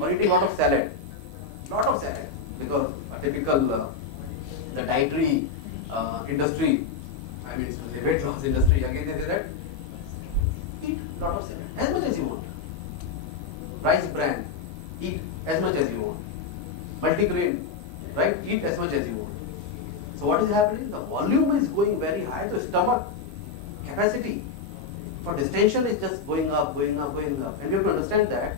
or eating a lot of salad, because a typical the dietary industry, I mean the weight loss industry, again they say that eat a lot of salad, as much as you want. Rice bran, eat as much as you want. Multigrain, right? Eat as much as you want. So what is happening? The volume is going very high, the stomach capacity for distension is just going up, going up, going up. And you have to understand that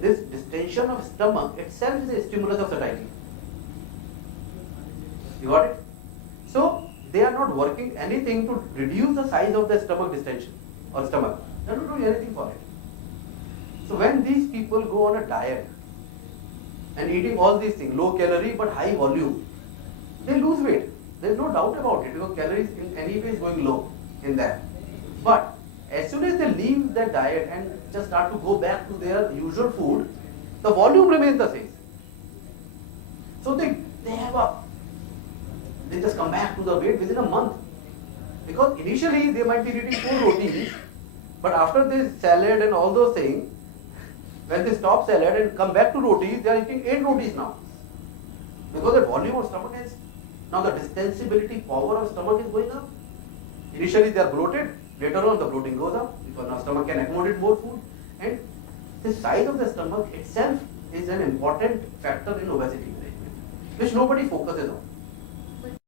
this distension of stomach itself is a stimulus of satiety. You got it? So they are not working anything to reduce the size of the stomach distension or stomach. They are not doing anything for it. So when these people go on a diet and eating all these things, low calorie but high volume, they lose weight. There is no doubt about it, because calories in any way is going low in that. But as soon as they leave their diet and just start to go back to their usual food, the volume remains the same. So they just come back to the weight within a month. Because initially they might be eating 4 rotis, but after this salad and all those things, when they stop salad and come back to rotis, they are eating 8 rotis now. Because the volume of stomach is, now the distensibility power of stomach is going up. Initially they are bloated, later on the bloating goes up, because now stomach can accommodate more food. And the size of the stomach itself is an important factor in obesity management, which nobody focuses on.